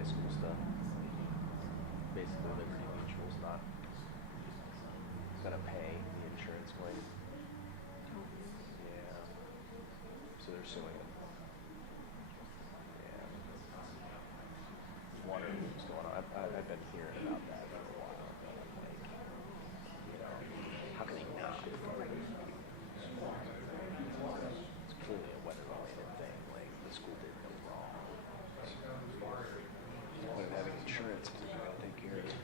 high school stuff. Basically, Liberty Mutual's not gonna pay the insurance claim. Yeah. So they're suing them. Yeah. Wondering what's going on. I've been hearing about that for a while. But I'm like, how can they not? It's clearly a weather-related thing. Like, the school did no wrong. The point of having insurance is you gotta take care of it.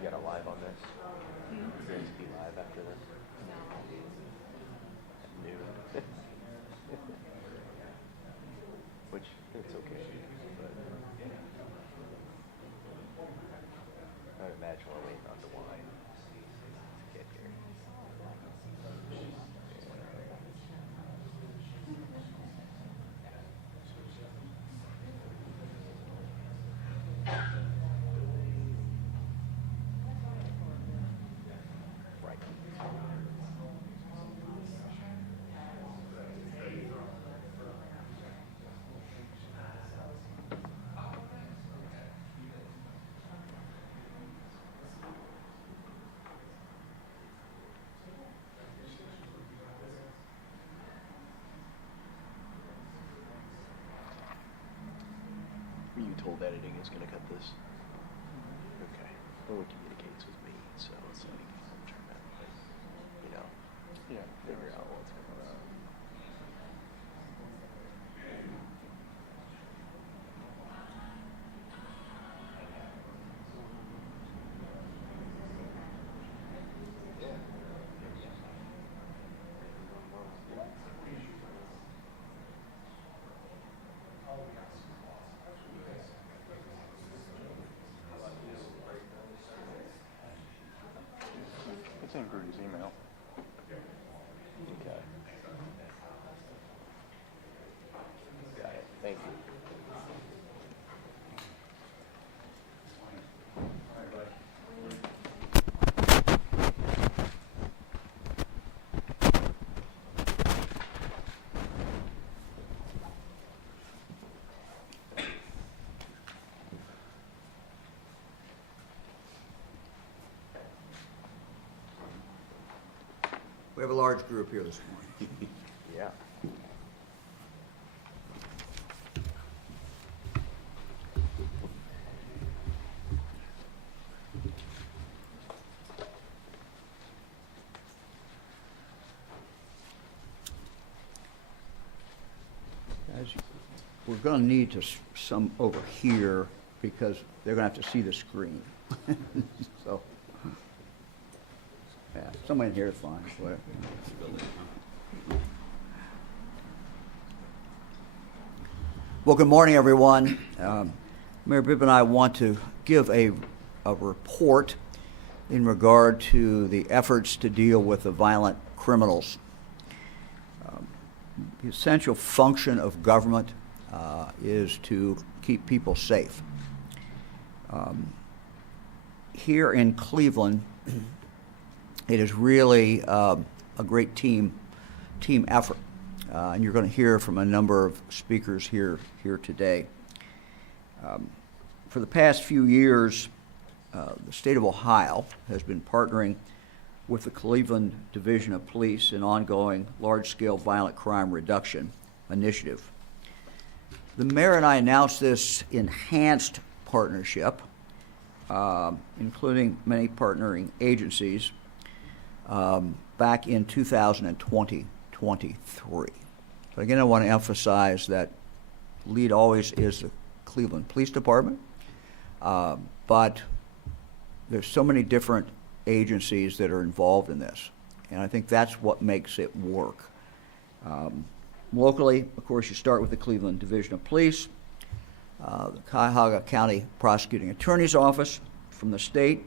You got a live on this? You guys be live after this? At noon. Which, it's okay. But I would imagine we're waiting on DeWine to get here. Right. Were you told editing is going to cut this? Okay. No one communicates with me, so it's like I'm trying to, figure out what's going on. It's in Grudy's email. Okay. Got it. Thank you. We have a large group here this morning. Yeah. Guys, we're going to need to some over here because they're going to have to see the screen. So, yeah, somebody in here is fine. Whatever. Well, good morning, everyone. Mayor Bibb and I want to give a report in regard to the efforts to deal with the violent criminals. The essential function of government is to keep people safe. Here in Cleveland, it is really a great team effort, and you're going to hear from a number of speakers here today. For the past few years, the state of Ohio has been partnering with the Cleveland Division of Police in ongoing large-scale violent crime reduction initiative. The mayor and I announced this enhanced partnership, including many partnering agencies, back in 2023. So again, I want to emphasize that lead always is the Cleveland Police Department, but there's so many different agencies that are involved in this, and I think that's what makes it work. Locally, of course, you start with the Cleveland Division of Police, the Cuyahoga County Prosecuting Attorney's Office, from the state,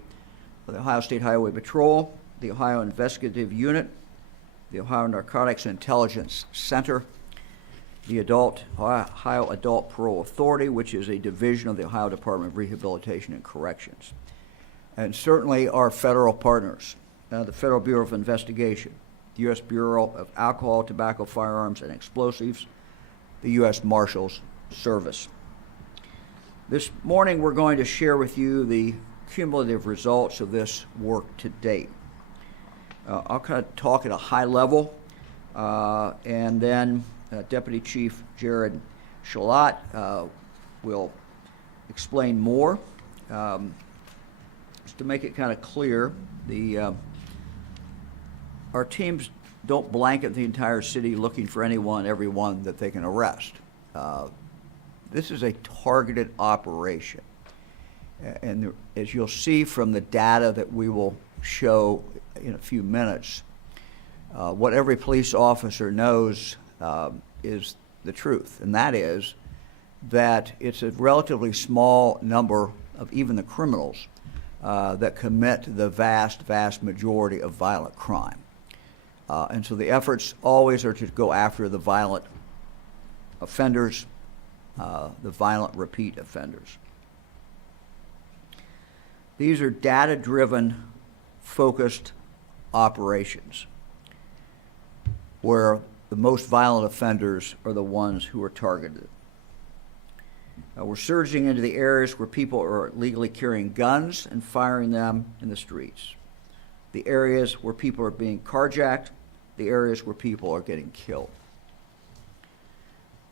the Ohio State Highway Patrol, the Ohio Investigative Unit, the Ohio Narcotics Intelligence Center, the Ohio Adult Parole Authority, which is a division of the Ohio Department of Rehabilitation and Corrections, and certainly our federal partners, the Federal Bureau of Investigation, the U.S. Bureau of Alcohol, Tobacco, Firearms, and Explosives, the U.S. Marshals Service. This morning we're going to share with you the cumulative results of this work to date. I'll kind of talk at a high level, and then Deputy Chief Jared Shalat will explain more. Just to make it kind of clear, our teams don't blanket the entire city looking for everyone that they can arrest. This is a targeted operation. And as you'll see from the data that we will show in a few minutes, what every police officer knows is the truth, and that is that it's a relatively small number of even the criminals that commit the vast majority of violent crime. And so the efforts always are to go after the violent offenders, the violent repeat offenders. These are data-driven, focused operations where the most violent offenders are the ones who are targeted. We're surging into the areas where people are legally carrying guns and firing them in the streets, the areas where people are being carjacked, the areas where people are getting killed.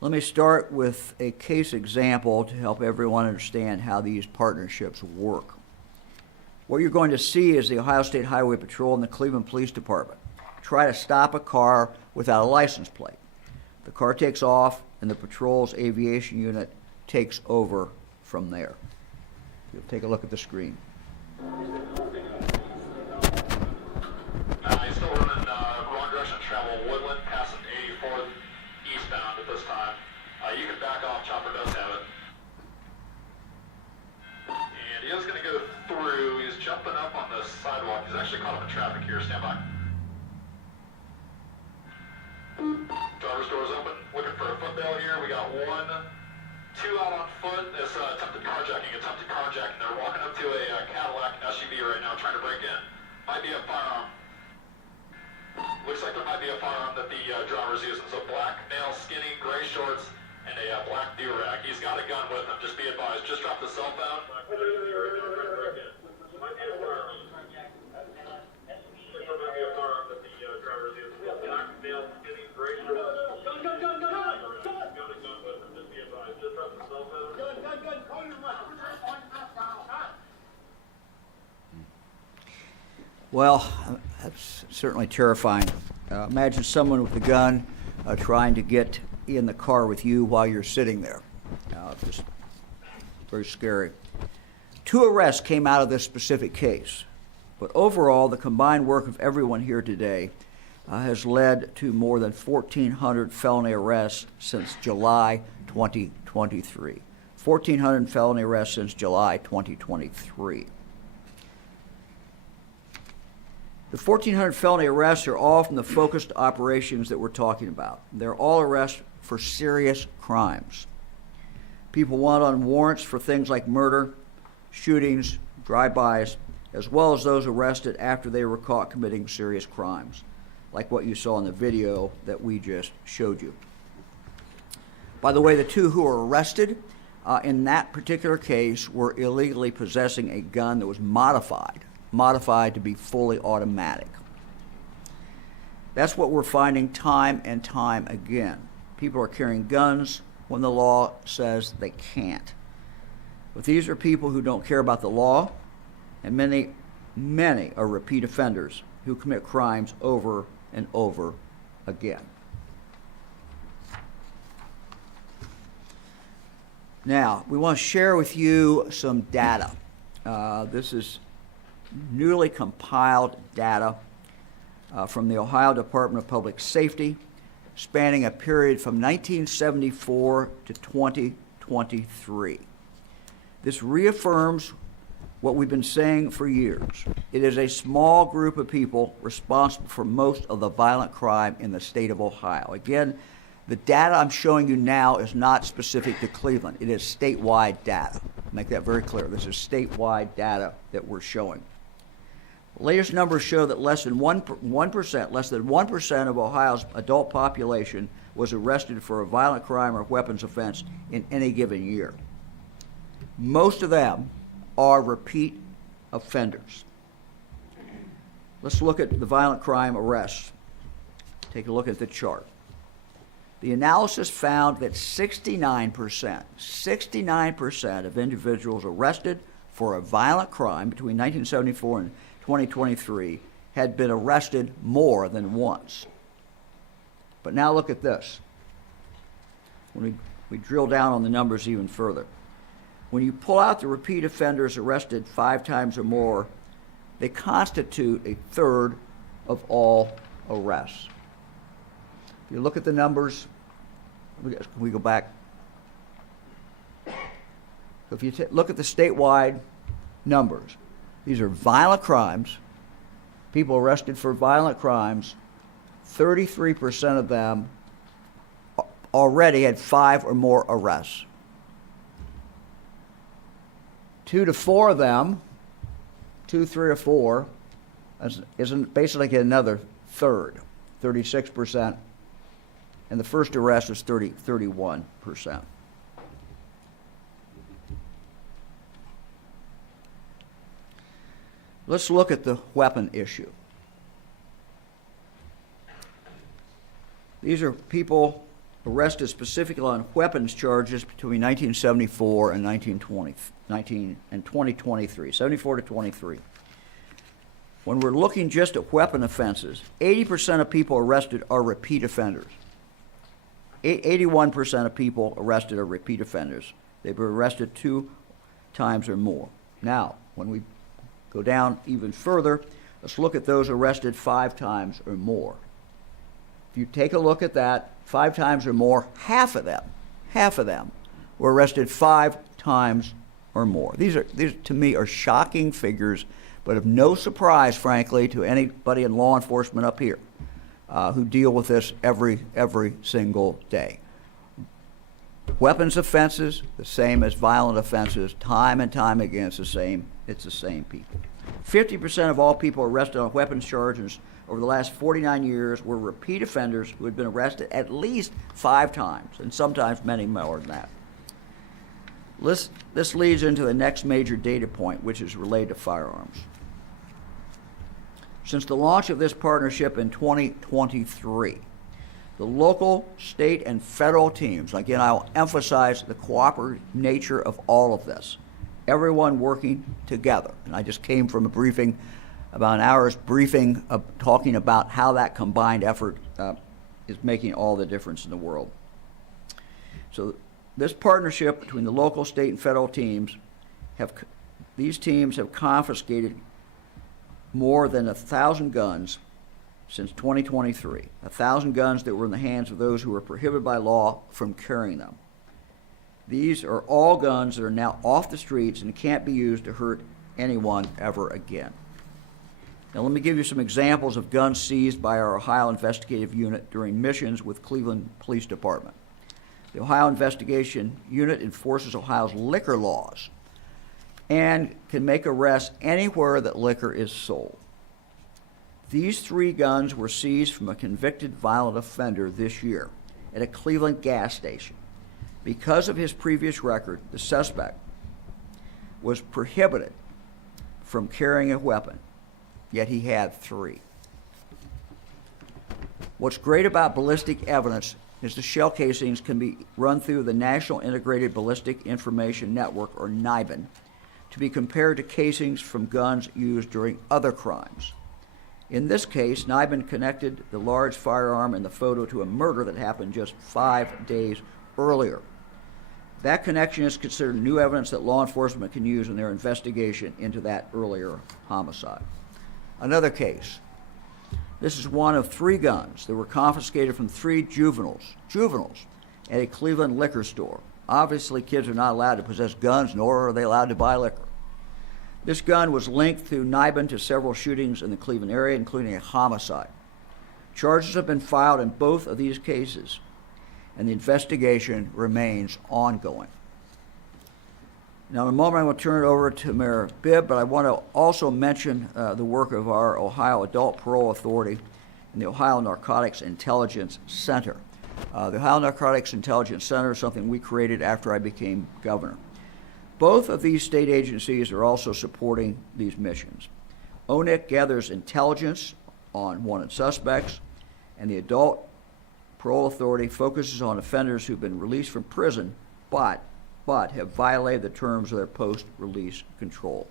Let me start with a case example to help everyone understand how these partnerships work. What you're going to see is the Ohio State Highway Patrol and the Cleveland Police Department try to stop a car without a license plate. The car takes off, and the patrol's aviation unit takes over from there. You'll take a look at the screen. He's still running wrong direction travel, Woodland, passing 84th eastbound at this time. You can back off, Chopper does have it. And he is going to go through, he's jumping up on the sidewalk. He's actually caught up in traffic here, stand by. Driver's door's open, looking for a foot bail here. We got 1, 2 out on foot. This attempted carjacking. They're walking up to a Cadillac SUV right now, trying to break in. Might be a firearm. Looks like there might be a firearm that the driver's using. So black male, skinny, gray shorts, and a black do-rag. He's got a gun with him, just be advised. Just dropped the cell phone. Might be a firearm. There might be a firearm that the driver's using. Black male, skinny, gray shorts. Well, that's certainly terrifying. Imagine someone with a gun trying to get in the car with you while you're sitting there. Just very scary. 2 arrests came out of this specific case, but overall, the combined work of everyone here today has led to more than 1,400 felony arrests since July 2023. 1,400 felony arrests since July 2023. The 1,400 felony arrests are all from the focused operations that we're talking about. They're all arrests for serious crimes. People want on warrants for things like murder, shootings, drive-bys, as well as those arrested after they were caught committing serious crimes, like what you saw in the video that we just showed you. By the way, the 2 who were arrested in that particular case were illegally possessing a gun that was modified to be fully automatic. That's what we're finding time and time again. People are carrying guns when the law says they can't. But these are people who don't care about the law, and many are repeat offenders who commit crimes over and over again. Now, we want to share with you some data. This is newly compiled data from the Ohio Department of Public Safety, spanning a period from 1974 to 2023. This reaffirms what we've been saying for years. It is a small group of people responsible for most of the violent crime in the state of Ohio. Again, the data I'm showing you now is not specific to Cleveland. It is statewide data. Make that very clear. This is statewide data that we're showing. The latest numbers show that less than 1% of Ohio's adult population was arrested for a violent crime or weapons offense in any given year. Most of them are repeat offenders. Let's look at the violent crime arrests. Take a look at the chart. The analysis found that 69% of individuals arrested for a violent crime between 1974 and 2023 had been arrested more than once. But now look at this. When we drill down on the numbers even further. When you pull out the repeat offenders arrested 5 times or more, they constitute a third of all arrests. If you look at the numbers, we go back. If you look at the statewide numbers, these are violent crimes, people arrested for violent crimes. 33% of them already had 5 or more arrests. 2 to 4 of them, 2, 3, or 4, isn't basically another third, 36%. And the first arrest was 31%. Let's look at the weapon issue. These are people arrested specifically on weapons charges between 1974 and 2023, 74 to 23. When we're looking just at weapon offenses, 80% of people arrested are repeat offenders. 81% of people arrested are repeat offenders. They've been arrested 2 times or more. Now, when we go down even further, let's look at those arrested 5 times or more. If you take a look at that, 5 times or more, half of them were arrested 5 times or more. These to me are shocking figures, but of no surprise, frankly, to anybody in law enforcement up here who deal with this every single day. Weapons offenses, the same as violent offenses, time and time again, it's the same people. 50% of all people arrested on weapons charges over the last 49 years were repeat offenders who had been arrested at least 5 times, and sometimes many more than that. This leads into the next major data point, which is related to firearms. Since the launch of this partnership in 2023, the local, state, and federal teams, again, I'll emphasize the cooperative nature of all of this, everyone working together. And I just came from a briefing, about an hour's briefing, talking about how that combined effort is making all the difference in the world. So this partnership between the local, state, and federal teams, these teams have confiscated more than 1,000 guns since 2023, 1,000 guns that were in the hands of those who were prohibited by law from carrying them. These are all guns that are now off the streets and can't be used to hurt anyone ever again. Now let me give you some examples of guns seized by our Ohio Investigative Unit during missions with Cleveland Police Department. The Ohio Investigation Unit enforces Ohio's liquor laws and can make arrests anywhere that liquor is sold. These 3 guns were seized from a convicted violent offender this year at a Cleveland gas station. Because of his previous record, the suspect was prohibited from carrying a weapon, yet he had 3. What's great about ballistic evidence is the shell casings can be run through the National Integrated Ballistic Information Network, or NIBIN, to be compared to casings from guns used during other crimes. In this case, NIBIN connected the large firearm in the photo to a murder that happened just 5 days earlier. That connection is considered new evidence that law enforcement can use in their investigation into that earlier homicide. Another case. This is one of 3 guns that were confiscated from 3 juveniles at a Cleveland liquor store. Obviously, kids are not allowed to possess guns, nor are they allowed to buy liquor. This gun was linked through NIBIN to several shootings in the Cleveland area, including a homicide. Charges have been filed in both of these cases, and the investigation remains ongoing. Now, in a moment, I'm going to turn it over to Mayor Bibb, but I want to also mention the work of our Ohio Adult Parole Authority and the Ohio Narcotics Intelligence Center. The Ohio Narcotics Intelligence Center is something we created after I became governor. Both of these state agencies are also supporting these missions. ONIC gathers intelligence on wanted suspects, and the Adult Parole Authority focuses on offenders who've been released from prison but have violated the terms of their post-release control.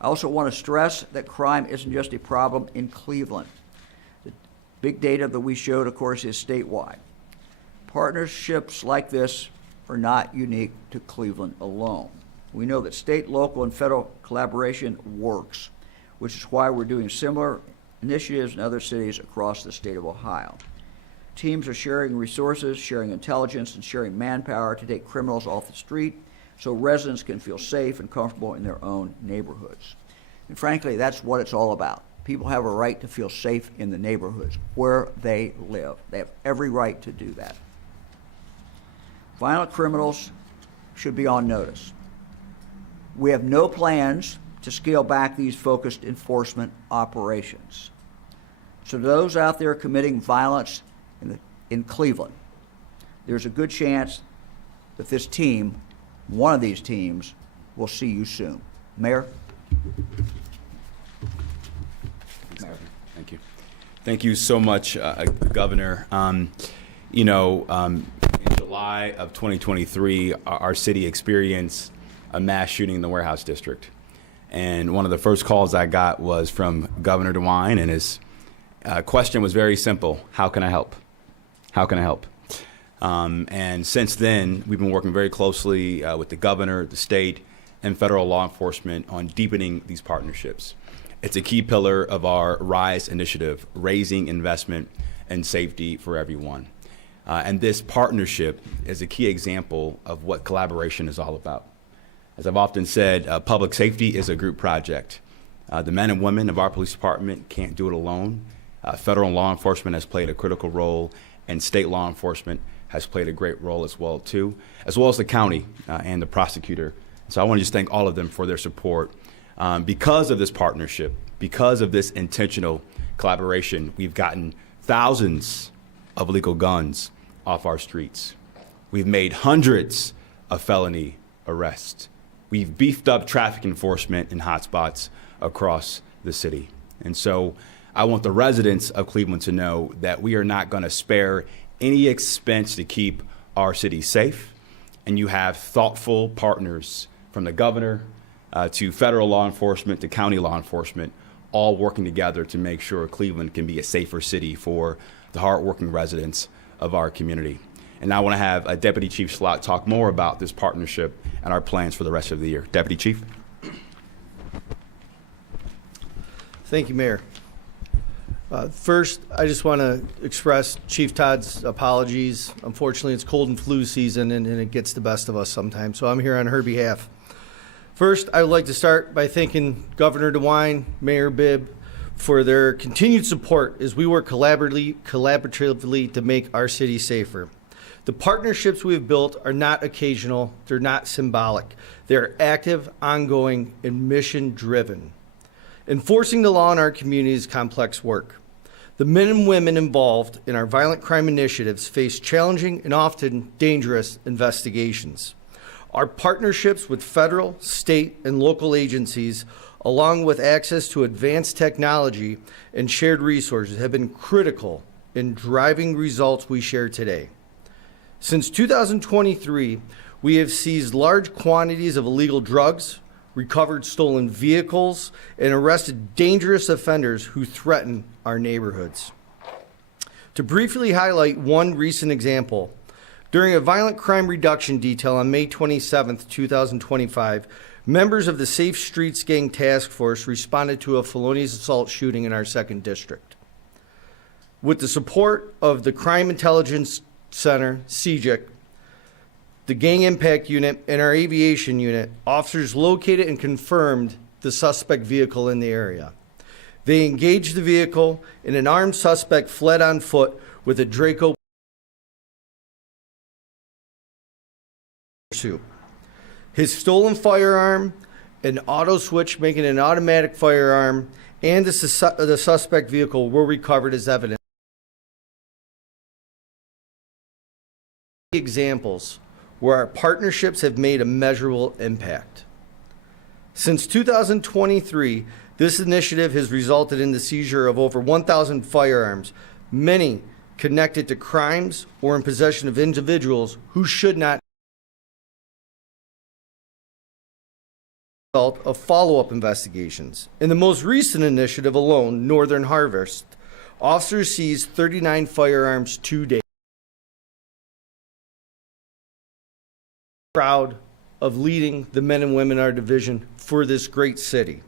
I also want to stress that crime isn't just a problem in Cleveland. The big data that we showed, of course, is statewide. Partnerships like this are not unique to Cleveland alone. We know that state, local, and federal collaboration works, which is why we're doing similar initiatives in other cities across the state of Ohio. Teams are sharing resources, sharing intelligence, and sharing manpower to take criminals off the street so residents can feel safe and comfortable in their own neighborhoods. And frankly, that's what it's all about. People have a right to feel safe in the neighborhoods where they live. They have every right to do that. Violent criminals should be on notice. We have no plans to scale back these focused enforcement operations. So those out there committing violence in Cleveland, there's a good chance that this team, one of these teams, will see you soon. Mayor? Thank you. Thank you so much, Governor. In July of 2023, our city experienced a mass shooting in the Warehouse District. And one of the first calls I got was from Governor DeWine, and his question was very simple: how can I help? How can I help? And since then, we've been working very closely with the governor, the state, and federal law enforcement on deepening these partnerships. It's a key pillar of our RISE initiative, raising investment and safety for everyone. And this partnership is a key example of what collaboration is all about. As I've often said, public safety is a group project. The men and women of our police department can't do it alone. Federal law enforcement has played a critical role, and state law enforcement has played a great role as well, too, as well as the county and the prosecutor. So I want to just thank all of them for their support. Because of this partnership, because of this intentional collaboration, we've gotten thousands of illegal guns off our streets. We've made hundreds of felony arrests. We've beefed up traffic enforcement in hotspots across the city. And so I want the residents of Cleveland to know that we are not going to spare any expense to keep our city safe. And you have thoughtful partners from the governor to federal law enforcement to county law enforcement, all working together to make sure Cleveland can be a safer city for the hardworking residents of our community. And now I want to have Deputy Chief Schlott talk more about this partnership and our plans for the rest of the year. Deputy Chief. Thank you, Mayor. First, I just want to express Chief Todd's apologies. Unfortunately, it's cold and flu season, and it gets the best of us sometimes, so I'm here on her behalf. First, I would like to start by thanking Governor DeWine, Mayor Bibb, for their continued support as we work collaboratively to make our city safer. The partnerships we have built are not occasional, they're not symbolic. They're active, ongoing, and mission-driven. Enforcing the law in our community is complex work. The men and women involved in our violent crime initiatives face challenging and often dangerous investigations. Our partnerships with federal, state, and local agencies, along with access to advanced technology and shared resources, have been critical in driving results we share today. Since 2023, we have seized large quantities of illegal drugs, recovered stolen vehicles, and arrested dangerous offenders who threaten our neighborhoods. To briefly highlight one recent example, during a violent crime reduction detail on May 27, 2025, members of the Safe Streets Gang Task Force responded to a felonious assault shooting in our 2nd District. With the support of the Crime Intelligence Center, CJIC, the Gang Impact Unit, and our Aviation Unit, officers located and confirmed the suspect vehicle in the area. They engaged the vehicle, and an armed suspect fled on foot with a Draco pursuit. His stolen firearm, an auto switch making an automatic firearm, and the suspect vehicle were recovered as evidence. Examples where our partnerships have made a measurable impact. Since 2023, this initiative has resulted in the seizure of over 1,000 firearms, many connected to crimes or in possession of individuals who should not. Of follow-up investigations. In the most recent initiative alone, Northern Harvest, officers seized 39 firearms today. Proud of leading the men and women in our division for this great city.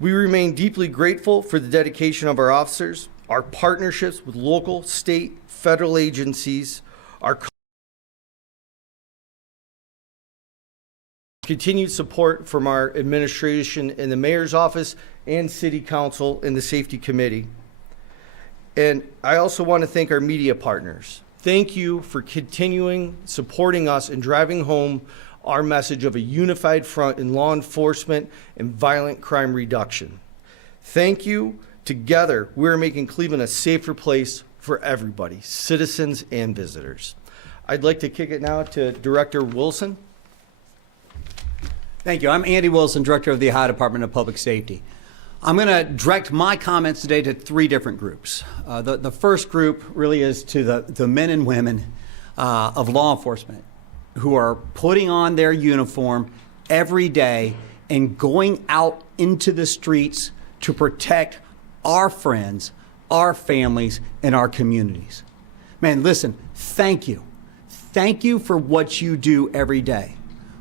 We remain deeply grateful for the dedication of our officers, our partnerships with local, state, federal agencies, our continued support from our administration in the mayor's office and city council and the safety committee. And I also want to thank our media partners. Thank you for continuing supporting us and driving home our message of a unified front in law enforcement and violent crime reduction. Thank you. Together, we're making Cleveland a safer place for everybody, citizens and visitors. I'd like to kick it now to Director Wilson. Thank you. I'm Andy Wilson, Director of the Ohio Department of Public Safety. I'm going to direct my comments today to three different groups. The first group really is to the men and women of law enforcement who are putting on their uniform every day and going out into the streets to protect our friends, our families, and our communities. Man, listen, thank you. Thank you for what you do every day.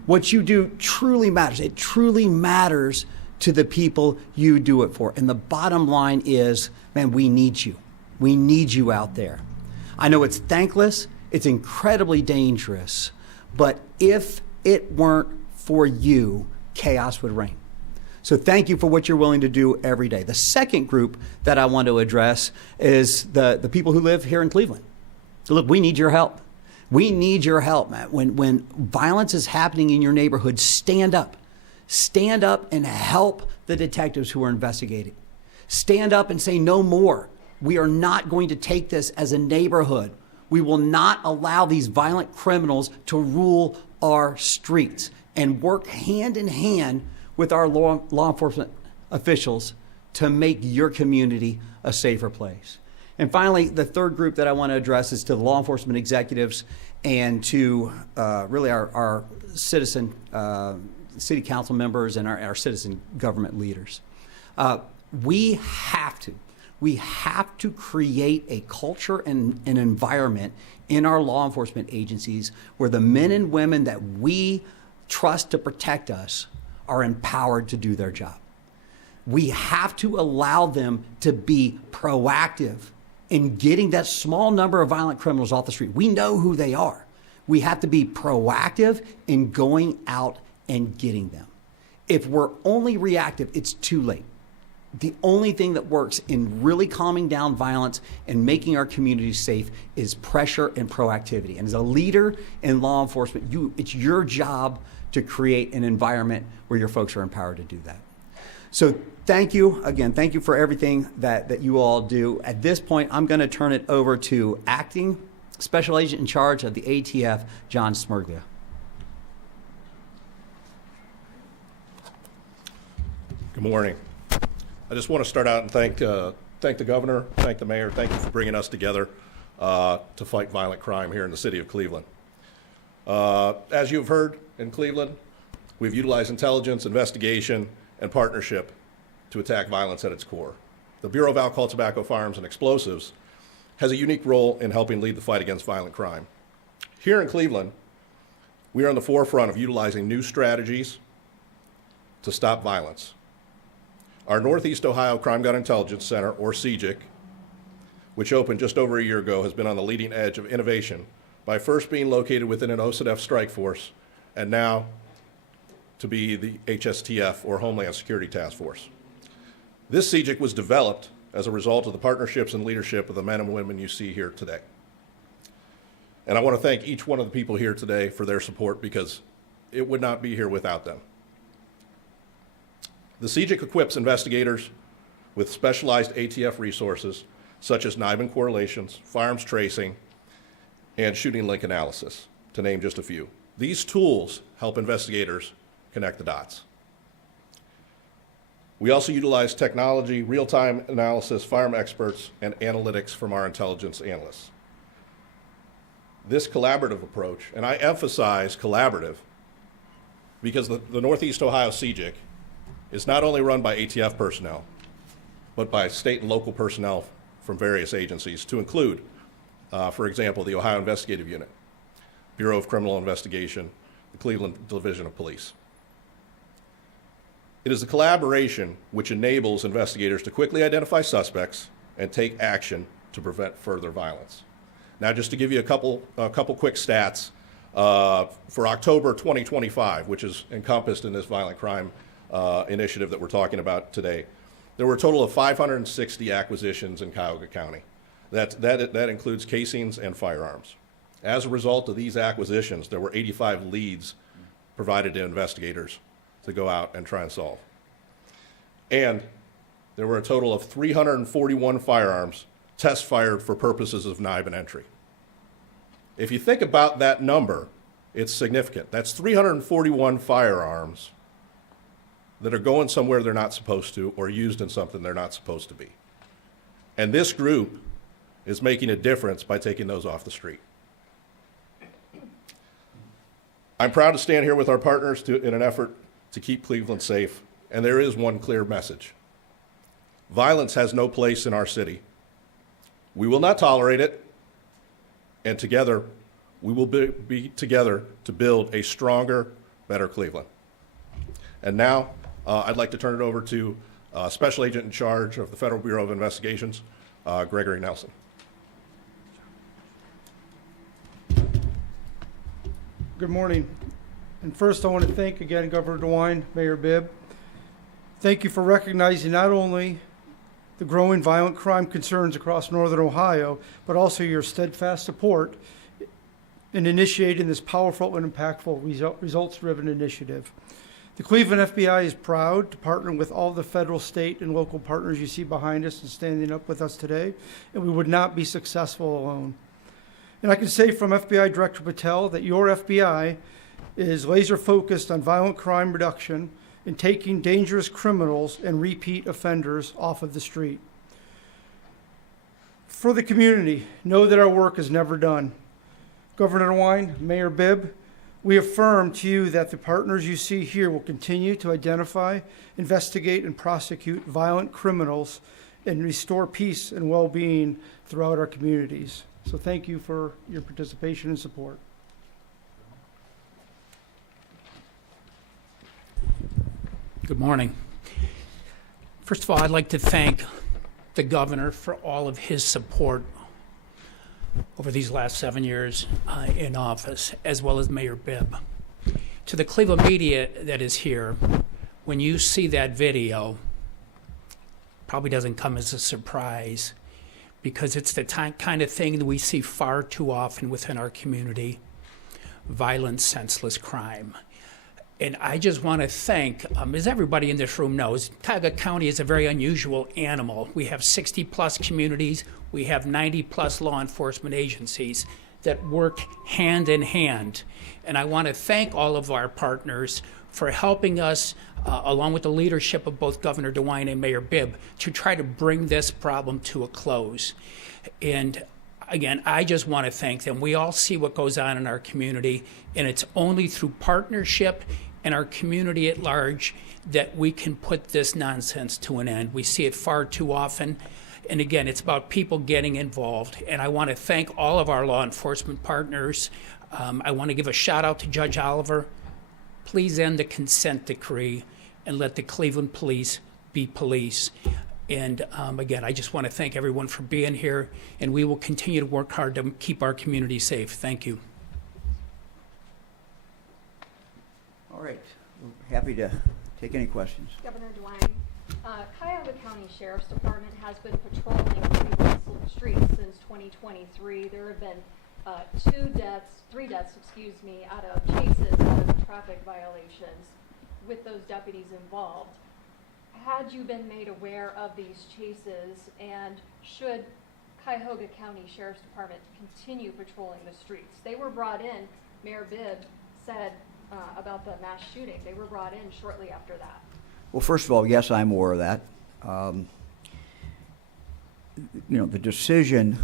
What you do truly matters. It truly matters to the people you do it for. And the bottom line is, man, we need you. We need you out there. I know it's thankless, it's incredibly dangerous, but if it weren't for you, chaos would reign. So thank you for what you're willing to do every day. The second group that I want to address is the people who live here in Cleveland. So look, we need your help. We need your help, man. When violence is happening in your neighborhood, stand up. Stand up and help the detectives who are investigating. Stand up and say no more. We are not going to take this as a neighborhood. We will not allow these violent criminals to rule our streets, and work hand in hand with our law enforcement officials to make your community a safer place. And finally, the third group that I want to address is to the law enforcement executives and to really our citizen city council members and our citizen government leaders. We have to create a culture and an environment in our law enforcement agencies where the men and women that we trust to protect us are empowered to do their job. We have to allow them to be proactive in getting that small number of violent criminals off the street. We know who they are. We have to be proactive in going out and getting them. If we're only reactive, it's too late. The only thing that works in really calming down violence and making our communities safe is pressure and proactivity. And as a leader in law enforcement, it's your job to create an environment where your folks are empowered to do that. So thank you. Again, thank you for everything that you all do. At this point, I'm going to turn it over to Acting Special Agent in charge of the ATF, John Smurglia. Good morning. I just want to start out and thank the governor, thank the mayor, thank you for bringing us together to fight violent crime here in the city of Cleveland. As you've heard in Cleveland, we've utilized intelligence, investigation, and partnership to attack violence at its core. The Bureau of Alcohol, Tobacco, Firearms, and Explosives has a unique role in helping lead the fight against violent crime. Here in Cleveland, we are on the forefront of utilizing new strategies to stop violence. Our Northeast Ohio Crime Gun Intelligence Center, or CGIC, which opened just over a year ago, has been on the leading edge of innovation by first being located within an OCDF strike force and now to be the HSTF, or Homeland Security Task Force. This CJIC was developed as a result of the partnerships and leadership of the men and women you see here today. And I want to thank each one of the people here today for their support, because it would not be here without them. The CJIC equips investigators with specialized ATF resources such as NIBIN correlations, firearms tracing, and shooting link analysis, to name just a few. These tools help investigators connect the dots. We also utilize technology, real-time analysis, firearm experts, and analytics from our intelligence analysts. This collaborative approach, and I emphasize collaborative, because the Northeast Ohio CJIC is not only run by ATF personnel, but by state and local personnel from various agencies, to include, for example, the Ohio Investigative Unit, Bureau of Criminal Investigation, the Cleveland Division of Police. It is a collaboration which enables investigators to quickly identify suspects and take action to prevent further violence. Now, just to give you a couple quick stats, for October 2025, which is encompassed in this violent crime initiative that we're talking about today, there were a total of 560 acquisitions in Cuyahoga County. That includes casings and firearms. As a result of these acquisitions, there were 85 leads provided to investigators to go out and try and solve. And there were a total of 341 firearms test fired for purposes of NIBIN entry. If you think about that number, it's significant. That's 341 firearms that are going somewhere they're not supposed to, or used in something they're not supposed to be. And this group is making a difference by taking those off the street. I'm proud to stand here with our partners in an effort to keep Cleveland safe, and there is one clear message. Violence has no place in our city. We will not tolerate it, and together, we will be together to build a stronger, better Cleveland. And now, I'd like to turn it over to Special Agent in charge of the Federal Bureau of Investigations, Gregory Nelson. Good morning. And first, I want to thank again Governor DeWine, Mayor Bibb. Thank you for recognizing not only the growing violent crime concerns across northern Ohio, but also your steadfast support in initiating this powerful and impactful results-driven initiative. The Cleveland FBI is proud to partner with all the federal, state, and local partners you see behind us and standing up with us today, and we would not be successful alone. And I can say from FBI Director Patel that your FBI is laser focused on violent crime reduction and taking dangerous criminals and repeat offenders off of the street. For the community, know that our work is never done. Governor DeWine, Mayor Bibb, we affirm to you that the partners you see here will continue to identify, investigate, and prosecute violent criminals and restore peace and well-being throughout our communities. So thank you for your participation and support. Good morning. First of all, I'd like to thank the governor for all of his support over these last 7 years in office, as well as Mayor Bibb. To the Cleveland media that is here, when you see that video, probably doesn't come as a surprise, because it's the kind of thing that we see far too often within our community: violent, senseless crime. And I just want to thank, as everybody in this room knows, Cuyahoga County is a very unusual animal. We have 60-plus communities. We have 90-plus law enforcement agencies that work hand in hand. And I want to thank all of our partners for helping us, along with the leadership of both Governor DeWine and Mayor Bibb, to try to bring this problem to a close. And again, I just want to thank them. We all see what goes on in our community, and it's only through partnership and our community at large that we can put this nonsense to an end. We see it far too often. And again, it's about people getting involved. And I want to thank all of our law enforcement partners. I want to give a shout out to Judge Oliver. Please end the consent decree and let the Cleveland police be police. And again, I just want to thank everyone for being here, and we will continue to work hard to keep our community safe. Thank you. All right. We're happy to take any questions. Governor DeWine, Cuyahoga County Sheriff's Department has been patrolling Cleveland streets since 2023. There have been three deaths, out of chases, out of traffic violations with those deputies involved. Had you been made aware of these chases, and should Cuyahoga County Sheriff's Department continue patrolling the streets? They were brought in, Mayor Bibb said about the mass shooting, they were brought in shortly after that. Well, first of all, yes, I'm aware of that. You know, the decision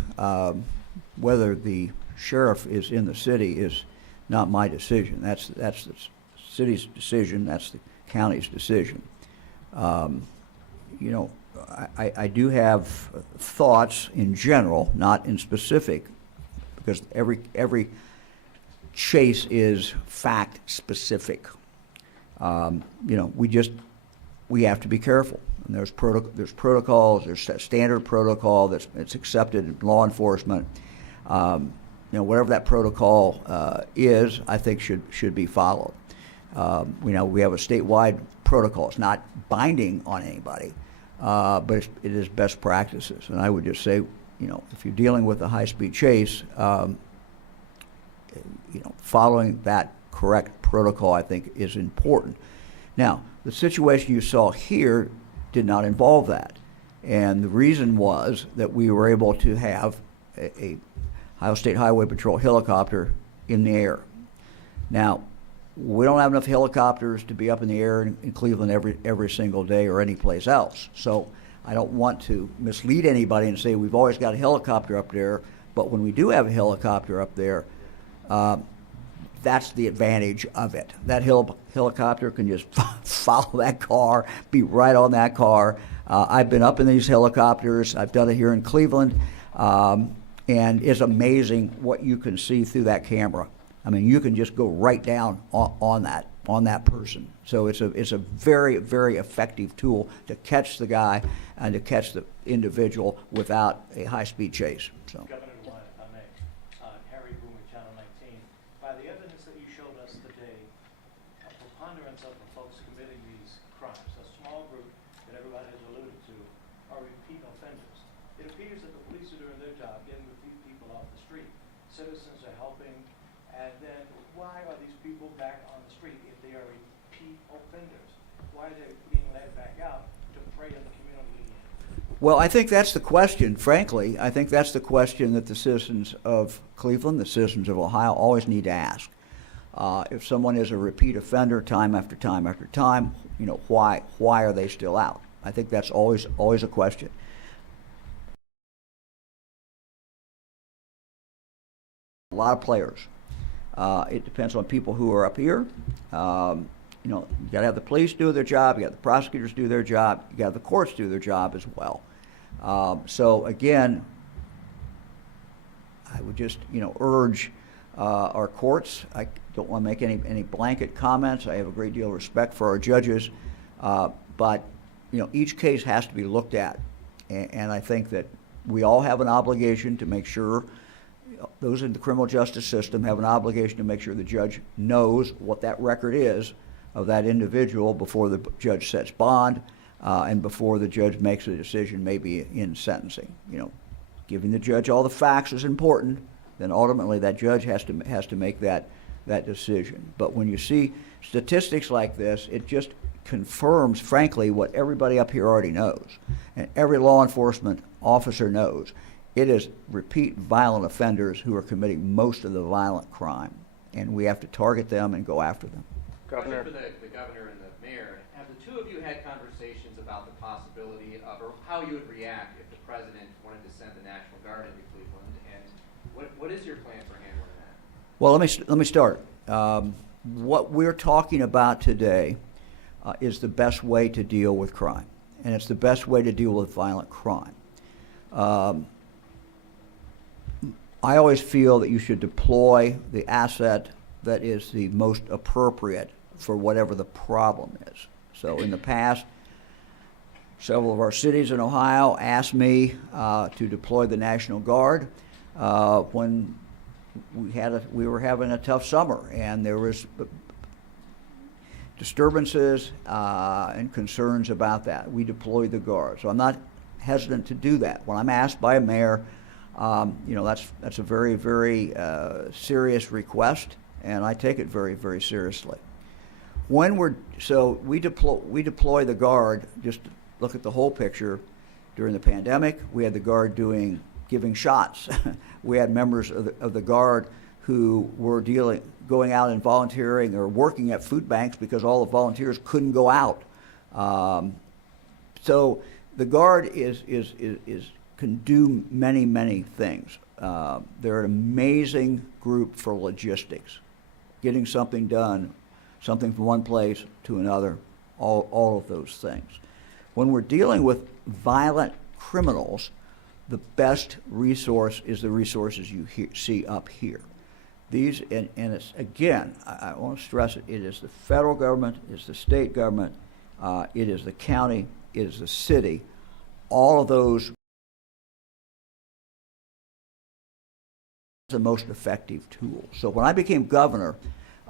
whether the sheriff is in the city is not my decision. That's the city's decision. That's the county's decision. You know, I do have thoughts in general, not in specific, because every chase is fact specific. You know, we have to be careful. And there's protocols. There's a standard protocol that's accepted in law enforcement. You know, whatever that protocol is, I think should be followed. You know, we have a statewide protocol. It's not binding on anybody, but it is best practices. And I would just say, you know, if you're dealing with a high-speed chase, you know, following that correct protocol, I think, is important. Now, the situation you saw here did not involve that. And the reason was that we were able to have a Ohio State Highway Patrol helicopter in the air. Now, we don't have enough helicopters to be up in the air in Cleveland every single day or any place else. So I don't want to mislead anybody and say we've always got a helicopter up there, but when we do have a helicopter up there, that's the advantage of it. That helicopter can just follow that car, be right on that car. I've been up in these helicopters. I've done it here in Cleveland, and it's amazing what you can see through that camera. I mean, you can just go right down on that person. So it's a very, very effective tool to catch the guy and to catch the individual without a high-speed chase. So. Governor DeWine, if I may. Harry Boomer, Channel 19. By the evidence that you showed us today, a preponderance of the folks committing these crimes, a small group that everybody has alluded to, are repeat offenders. It appears that the police are doing their job, getting repeat people off the street. Citizens are helping, and then why are these people back on the street if they are repeat offenders? Why are they being led back out to prey on the community? Well, I think that's the question, frankly. I think that's the question that the citizens of Cleveland, the citizens of Ohio, always need to ask. If someone is a repeat offender time after time after time, you know, why are they still out? I think that's always a question. A lot of players. It depends on people who are up here. You know, you got to have the police do their job. You got the prosecutors do their job. You got the courts do their job as well. So again, I would just, you know, urge our courts. I don't want to make any blanket comments. I have a great deal of respect for our judges, but you know, each case has to be looked at, and I think that we all have an obligation to make sure. Those in the criminal justice system have an obligation to make sure the judge knows what that record is of that individual before the judge sets bond and before the judge makes a decision, maybe in sentencing. You know, giving the judge all the facts is important. Then ultimately that judge has to make that decision. But when you see statistics like this, it just confirms, frankly, what everybody up here already knows, and every law enforcement officer knows. It is repeat violent offenders who are committing most of the violent crime, and we have to target them and go after them. Governor. For the governor and the mayor, have the two of you had conversations about the possibility of, or how you would react if the president wanted to send the National Guard into Cleveland, and what is your plan for handling that? Well, let me start. What we're talking about today is the best way to deal with crime, and it's the best way to deal with violent crime. I always feel that you should deploy the asset that is the most appropriate for whatever the problem is. So in the past, Several of our cities in Ohio asked me to deploy the National Guard when we were having a tough summer, and there was disturbances and concerns about that. We deployed the Guard. So I'm not hesitant to do that. When I'm asked by a mayor, that's a very, very serious request, and I take it very, very seriously. We deploy the Guard. Just look at the whole picture. During the pandemic, we had the Guard giving shots. We had members of the Guard who were going out and volunteering or working at food banks because all the volunteers couldn't go out. So the Guard can do many, many things. They're an amazing group for logistics, getting something done, something from one place to another, all of those things. When we're dealing with violent criminals, the best resource is the resources you see up here. These, and it's, again, I want to stress it, it is the federal government, it's the state government, it is the county, it is the city, all of those the most effective tool. So when I became governor,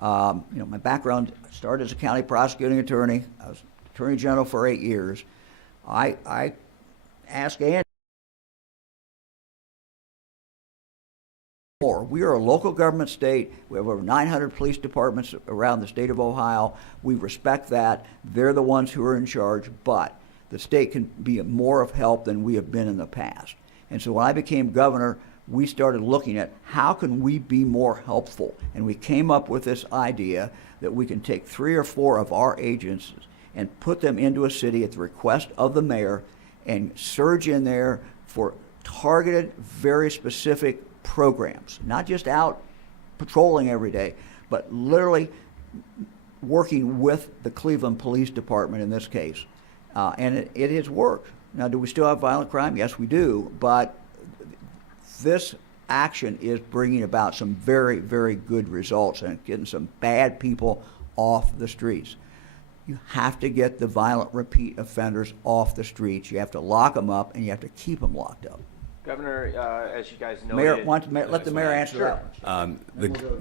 my background started as a county prosecuting attorney. I was attorney general for 8 years. I asked Andy. We are a local government state. We have over 900 police departments around the state of Ohio. We respect that. They're the ones who are in charge, but the state can be more of help than we have been in the past. And so when I became governor, we started looking at how can we be more helpful. And we came up with this idea that we can take 3 or 4 of our agents and put them into a city at the request of the mayor and surge in there for targeted, very specific programs, not just out patrolling every day, but literally working with the Cleveland Police Department in this case. And it has worked. Now, do we still have violent crime? Yes, we do, but this action is bringing about some very, very good results and getting some bad people off the streets. You have to get the violent repeat offenders off the streets. You have to lock them up, and you have to keep them locked up. Governor, as you guys know, let the mayor answer that.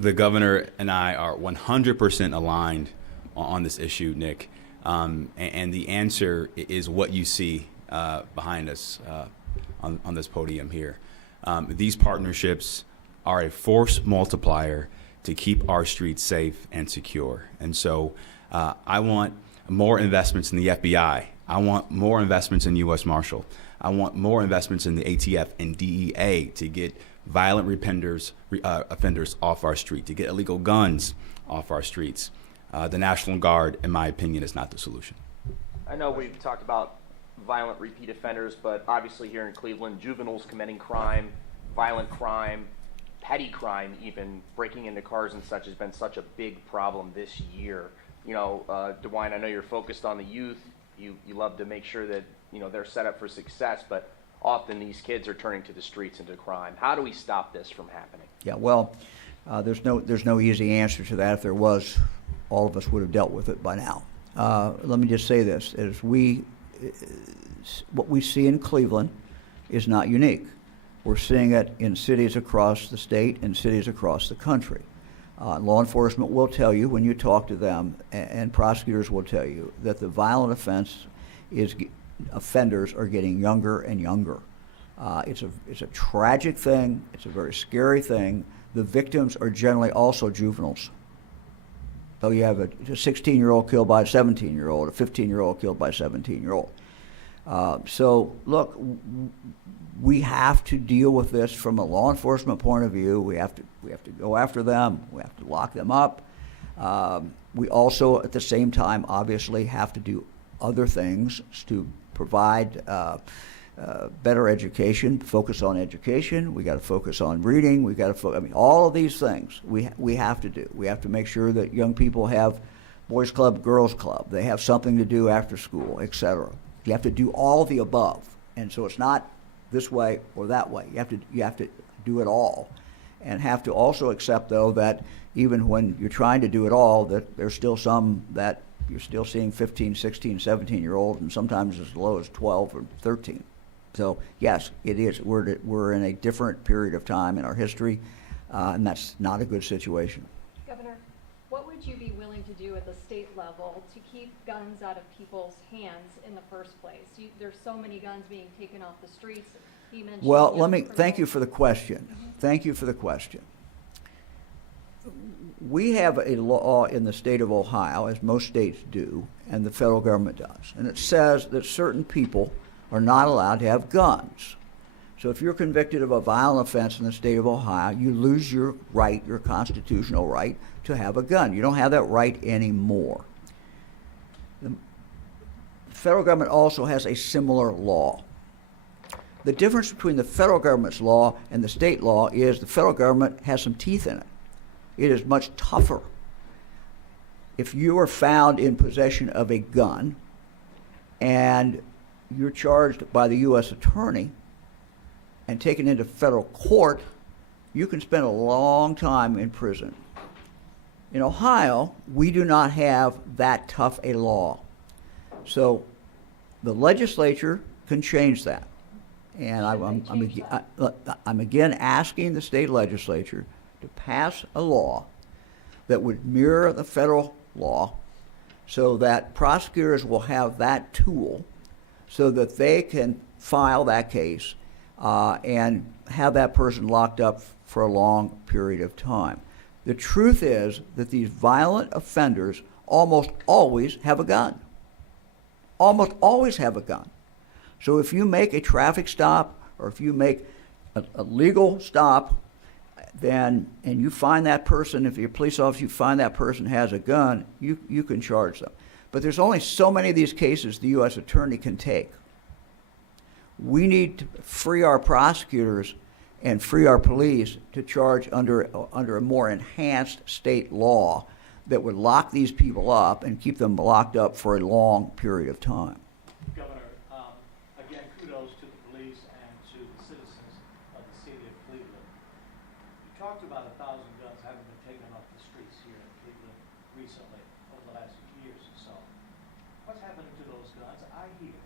The governor and I are 100% aligned on this issue, Nick. And the answer is what you see behind us on this podium here. These partnerships are a force multiplier to keep our streets safe and secure. And so I want more investments in the FBI. I want more investments in U.S. Marshal. I want more investments in the ATF and DEA to get violent offenders off our street, to get illegal guns off our streets. The National Guard, in my opinion, is not the solution. I know we've talked about violent repeat offenders, but obviously here in Cleveland, juveniles committing crime, violent crime, petty crime, even breaking into cars and such has been such a big problem this year. DeWine, I know you're focused on the youth. You love to make sure that they're set up for success, but often these kids are turning to the streets into crime. How do we stop this from happening? Yeah, well, there's no easy answer to that. If there was, all of us would have dealt with it by now. Let me just say this: what we see in Cleveland is not unique. We're seeing it in cities across the state and cities across the country. Law enforcement will tell you when you talk to them, and prosecutors will tell you that the violent offenders are getting younger and younger. It's a tragic thing. It's a very scary thing. The victims are generally also juveniles. So you have a 16-year-old killed by a 17-year-old, a 15-year-old killed by a 17-year-old. So look, we have to deal with this from a law enforcement point of view. We have to go after them. We have to lock them up. We also, at the same time, obviously have to do other things to provide better education, focus on education. We got to focus on reading. We got to all of these things we have to do. We have to make sure that young people have boys club, girls club. They have something to do after school, etc. You have to do all the above, and so it's not this way or that way. You have to do it all, and have to also accept though that even when you're trying to do it all, that there's still some that you're still seeing 15, 16, 17-year-olds, and sometimes as low as 12 or 13. So yes, it is. We're in a different period of time in our history, and that's not a good situation. Governor, what would you be willing to do at the state level to keep guns out of people's hands in the first place? There's so many guns being taken off the streets. You mentioned Well, young thank you criminals. for the question. Thank you for the question. We have a law in the state of Ohio, as most states do, and the federal government does, and it says that certain people are not allowed to have guns. So if you're convicted of a violent offense in the state of Ohio, you lose your right, your constitutional right, to have a gun. You don't have that right anymore. The federal government also has a similar law. The difference between the federal government's law and the state law is the federal government has some teeth in it. It is much tougher. If you are found in possession of a gun and you're charged by the U.S. attorney and taken into federal court, you can spend a long time in prison. In Ohio, we do not have that tough a law. So the legislature can change that. And I'm again asking the state legislature to pass a law that would mirror the federal law so that prosecutors will have that tool so that they can file that case and have that person locked up for a long period of time. The truth is that these violent offenders almost always have a gun. Almost always have a gun. So if you make a traffic stop or if you make a legal stop, then, and you find that person, if you're a police officer, you find that person has a gun, you can charge them. But there's only so many of these cases the U.S. attorney can take. We need to free our prosecutors and free our police to charge under a more enhanced state law that would lock these people up and keep them locked up for a long period of time. Governor, again, kudos to the police and to the citizens of the city of Cleveland. You talked about 1,000 guns having been taken off the streets here in Cleveland recently, over the last years or so. What's happening to those guns? I hear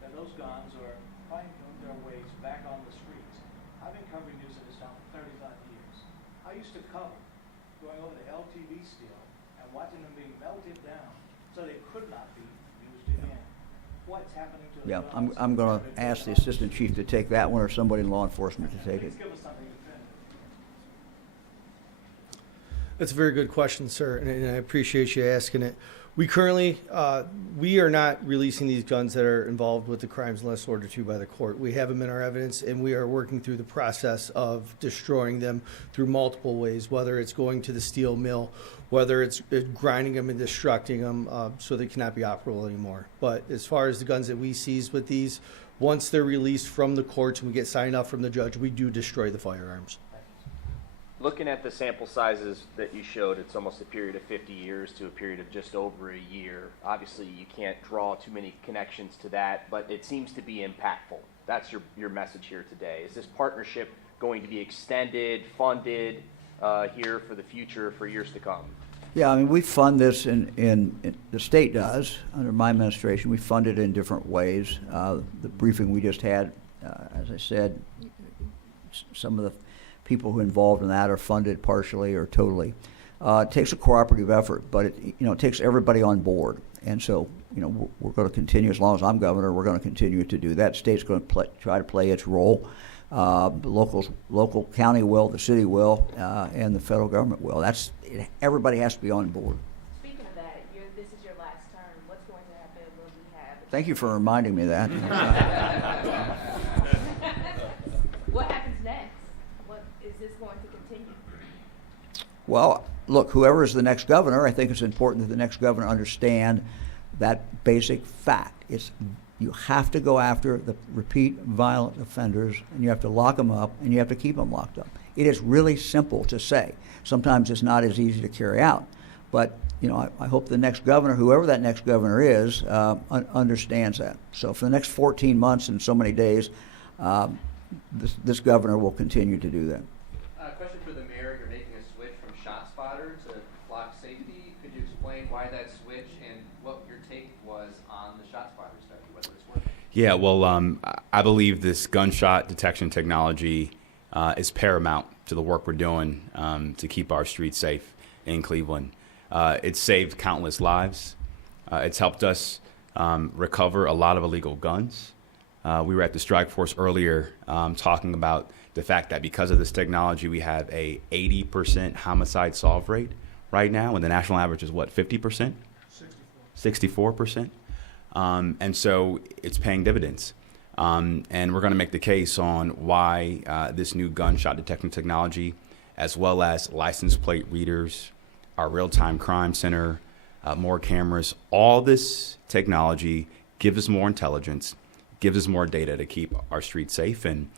that those guns are finding their ways back on the streets. I've been covering news in this town for 35 years. I used to cover going over to LTV steel and watching them being melted down so they could not be used again. What's happening to the guns? I'm going to ask the assistant chief to take that one or somebody in law enforcement to take it. Please give us something definitive. That's a very good question, sir, and I appreciate you asking it. We currently, we are not releasing these guns that are involved with the crimes unless ordered to by the court. We have them in our evidence, and we are working through the process of destroying them through multiple ways, whether it's going to the steel mill, whether it's grinding them and destructing them so they cannot be operable anymore. But as far as the guns that we seize with these, once they're released from the courts and we get signed off from the judge, we do destroy the firearms. Looking at the sample sizes that you showed, it's almost a period of 50 years to a period of just over a year. Obviously, you can't draw too many connections to that, but it seems to be impactful. That's your message here today. Is this partnership going to be extended, funded here for the future, for years to come? Yeah, I mean, we fund this in the state does, under my administration. We fund it in different ways. The briefing we just had, as I said, some of the people who are involved in that are funded partially or totally. It takes a cooperative effort, but it takes everybody on board. And so, we're going to continue, as long as I'm governor, we're going to continue to do that. State's going to try to play its role. The local county will, the city will, and the federal government will. Everybody has to be on board. Speaking of that, this is your last term. What's going to happen when we have? Thank you for reminding me that. What happens next? Is this going to continue? Well, look, whoever is the next governor, I think it's important that the next governor understand that basic fact. You have to go after the repeat violent offenders, and you have to lock them up, and you have to keep them locked up. It is really simple to say. Sometimes it's not as easy to carry out. But, I hope the next governor, whoever that next governor is, understands that. So for the next 14 months and so many days, this governor will continue to do that. Question for the mayor. You're making a switch from shot spotter to block safety. Could you explain why that was on the ShotSpotter study, whether it's working. Yeah, well, I believe this gunshot detection technology is paramount to the work we're doing to keep our streets safe in Cleveland. It's saved countless lives. It's helped us recover a lot of illegal guns. We were at the strike force earlier talking about the fact that because of this technology, we have a 80% homicide solve rate right now, and the national average is what, 50%? 64%. And so it's paying dividends. And we're going to make the case on why this new gunshot detection technology, as well as license plate readers, our real-time crime center, more cameras, all this technology gives us more intelligence, gives us more data to keep our streets safe. And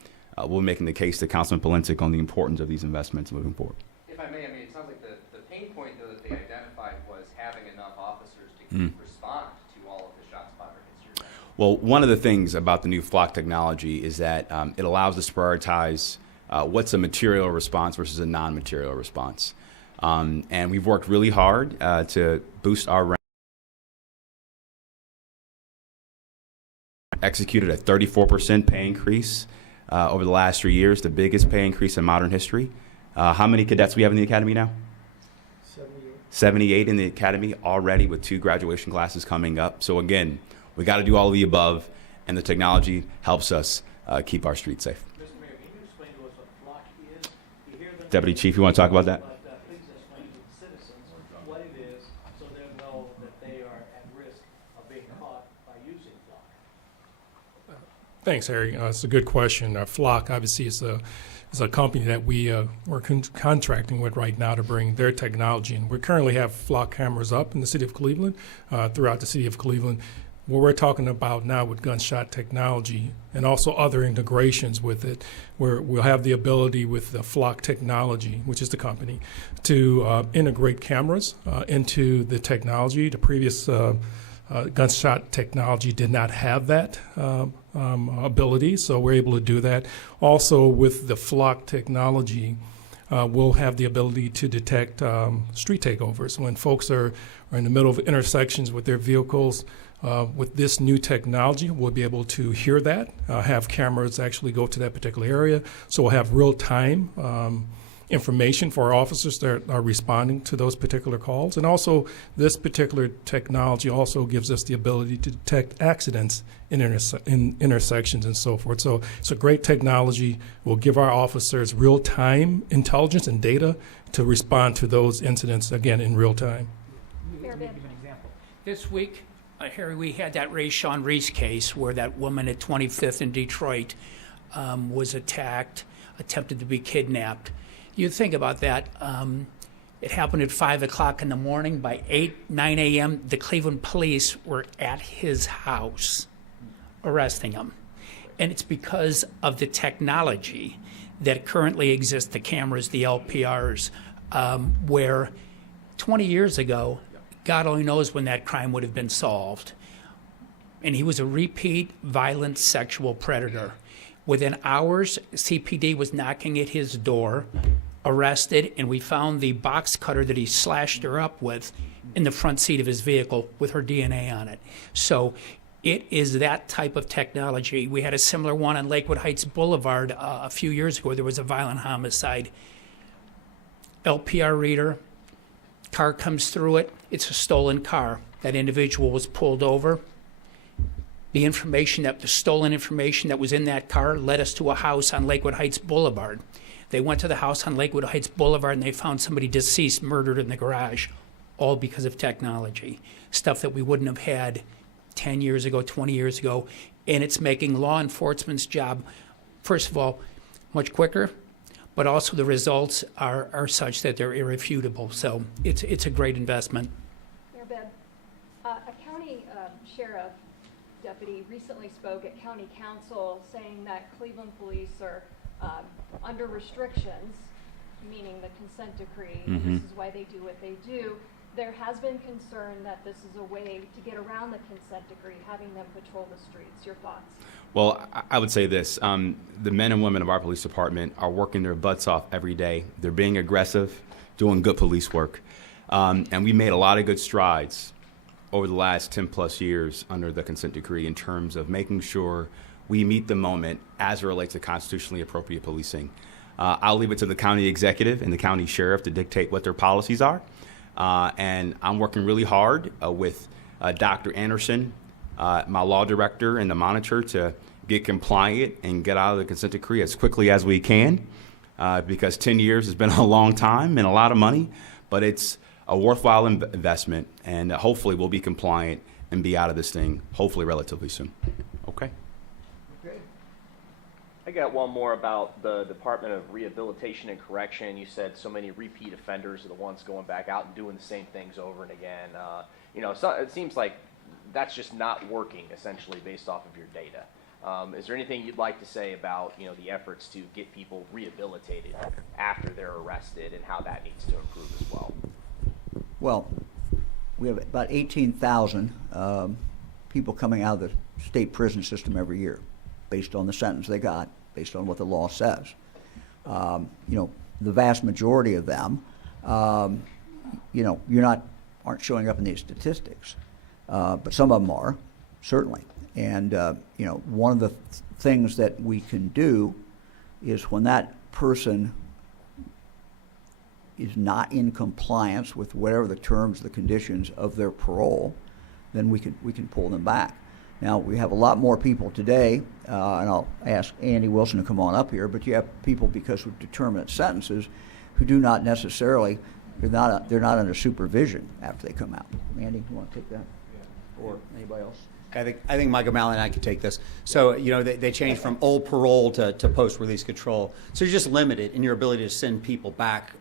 we're making the case to Councilman Polensek on the importance of these investments moving forward. If I may, it sounds like the pain point, though, that they identified was having enough officers to respond to all of the ShotSpotter hits. Well, one of the things about the new flock technology is that it allows us to prioritize what's a material response versus a non-material response. And we've worked really hard to boost our rank. Executed a 34% pay increase over the last 3 years, the biggest pay increase in modern history. How many cadets we have in the academy now? 78 in the academy already, with 2 graduation classes coming up. So again, we got to do all of the above, and the technology helps us keep our streets safe. Mr. Mayor, can you explain to us what flock is? You hear them. Deputy Chief, you want to talk about that? But please explain to the citizens what it is, so they'll know that they are at risk of being caught by using flock. Thanks, Harry. It's a good question. Flock, obviously, is a company that we're contracting with right now to bring their technology in. We currently have Flock cameras up in the city of Cleveland, throughout the city of Cleveland. What we're talking about now with gunshot technology and also other integrations with it, where we'll have the ability with the Flock technology, which is the company, to integrate cameras into the technology. The previous gunshot technology did not have that ability, so we're able to do that. Also, with the Flock technology, we'll have the ability to detect street takeovers. When folks are in the middle of intersections with their vehicles, with this new technology, we'll be able to hear that, have cameras actually go to that particular area. So we'll have real-time information for our officers that are responding to those particular calls. And also, this particular technology also gives us the ability to detect accidents in intersections and so forth. So it's a great technology. We'll give our officers real-time intelligence and data to respond to those incidents, again, in real time. Mayor Bibb. Give an example. This week, Harry, we had that Ray Sean Reese case where that woman at 25th in Detroit was attacked, attempted to be kidnapped. You think about that. It happened at 5 o'clock in the morning. By 9 a.m., the Cleveland police were at his house arresting him. And it's because of the technology that currently exists, the cameras, the LPRs, where 20 years ago, God only knows when that crime would have been solved. And he was a repeat violent sexual predator. Within hours, CPD was knocking at his door, arrested, and we found the box cutter that he slashed her up with in the front seat of his vehicle with her DNA on it. So it is that type of technology. We had a similar one on Lakewood Heights Boulevard a few years ago. There was a violent homicide. LPR reader, car comes through it. It's a stolen car. That individual was pulled over. The stolen information that was in that car led us to a house on Lakewood Heights Boulevard. They went to the house on Lakewood Heights Boulevard and they found somebody deceased, murdered in the garage, all because of technology. Stuff that we wouldn't have had 10 years ago, 20 years ago. And it's making law enforcement's job, first of all, much quicker, but also the results are such that they're irrefutable. So it's a great investment. Mayor Bibb, a county sheriff deputy recently spoke at county council saying that Cleveland police are under restrictions, meaning the consent decree, and this is why they do what they do. There has been concern that this is a way to get around the consent decree, having them patrol the streets. Your thoughts? Well, I would say this. The men and women of our police department are working their butts off every day. They're being aggressive, doing good police work. And we made a lot of good strides over the last 10 plus years under the consent decree in terms of making sure we meet the moment as it relates to constitutionally appropriate policing. I'll leave it to the county executive and the county sheriff to dictate what their policies are. And I'm working really hard with Dr. Anderson, my law director, and the monitor to get compliant and get out of the consent decree as quickly as we can, because 10 years has been a long time and a lot of money, but it's a worthwhile investment, and hopefully we'll be compliant and be out of this thing hopefully relatively soon. Okay. I got one more about the Department of Rehabilitation and Correction. You said so many repeat offenders are the ones going back out and doing the same things over and again. So it seems like that's just not working, essentially, based off of your data. Is there anything you'd like to say about, the efforts to get people rehabilitated after they're arrested and how that needs to improve as well? Well, we have about 18,000 people coming out of the state prison system every year, based on the sentence they got, based on what the law says. The vast majority of them, aren't showing up in these statistics, but some of them are, certainly. And one of the things that we can do is when that person is not in compliance with whatever the terms, the conditions of their parole, then we can pull them back. Now, we have a lot more people today, and I'll ask Andy Wilson to come on up here, but you have people, because of determinate sentences, who do not necessarily, they're not under supervision after they come out. Andy, you want to take that? Yeah. Or anybody else? I think Mike O'Malley and I could take this. So, they changed from old parole to post-release control. So you're just limited in your ability to send people back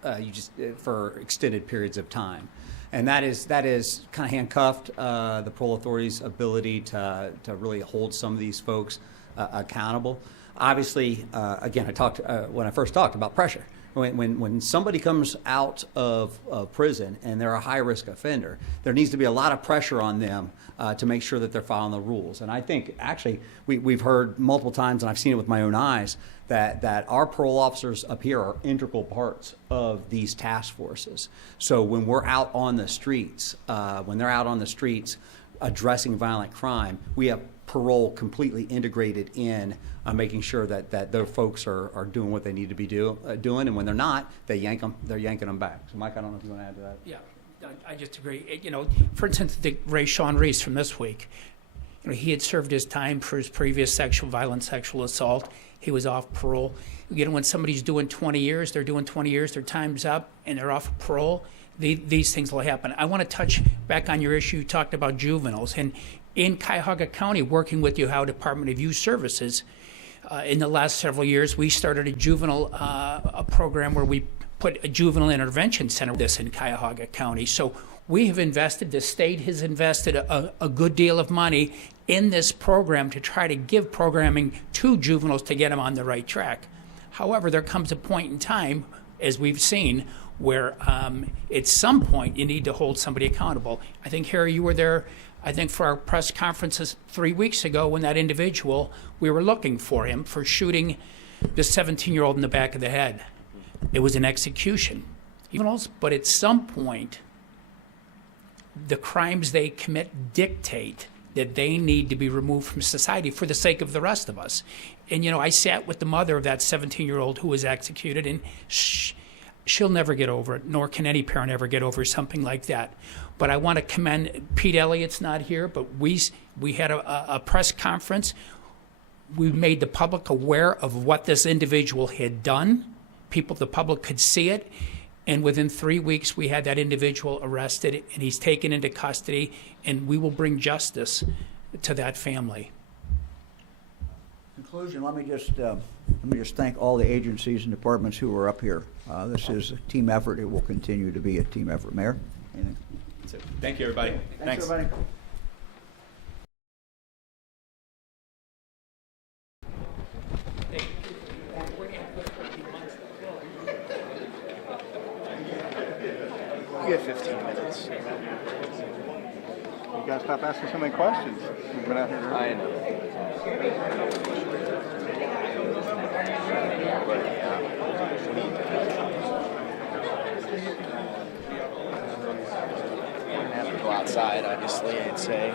for extended periods of time. And that is kind of handcuffed the parole authority's ability to really hold some of these folks accountable. Obviously, again, I talked when I first talked about pressure. When somebody comes out of prison and they're a high-risk offender, there needs to be a lot of pressure on them to make sure that they're following the rules. And I think, actually, we've heard multiple times, and I've seen it with my own eyes, that our parole officers up here are integral parts of these task forces. So when we're out on the streets, when they're out on the streets addressing violent crime, we have parole completely integrated in making sure that those folks are doing what they need to be doing, and when they're not, they're yanking them back. So, Mike, I don't know if you want to add to that. Yeah, I just agree. For instance, Sean Reese from this week, he had served his time for his previous sexual assault. He was off parole. When somebody's doing 20 years, they're doing 20 years, their time's up, and they're off parole, these things will happen. I want to touch back on your issue. You talked about juveniles. And in Cuyahoga County, working with the Ohio Department of Youth Services, in the last several years, we started a juvenile a program where we put a juvenile intervention center in Cuyahoga County. So we have invested, the state has invested a good deal of money in this program to try to give programming to juveniles to get them on the right track. However, there comes a point in time, as we've seen, where at some point you need to hold somebody accountable. I think, Harry, you were there, I think, for our press conferences 3 weeks ago when that individual, we were looking for him for shooting this 17-year-old in the back of the head. It was an execution. But at some point, the crimes they commit dictate that they need to be removed from society for the sake of the rest of us. And, I sat with the mother of that 17-year-old who was executed, and she'll never get over it, nor can any parent ever get over something like that. But I want to commend, Pete Elliott's not here, but we had a press conference. We made the public aware of what this individual had done. The public could see it. And within 3 weeks, we had that individual arrested, and he's taken into custody, and we will bring justice to that family. In conclusion, let me just thank all the agencies and departments who are up here. This is a team effort. It will continue to be a team effort. Mayor? Anything? That's it. Thank you, everybody. Thanks, everybody. You have 15 minutes. You guys stop asking so many questions. We've been out here. I know. We're gonna have to go out side, obviously, I'd say.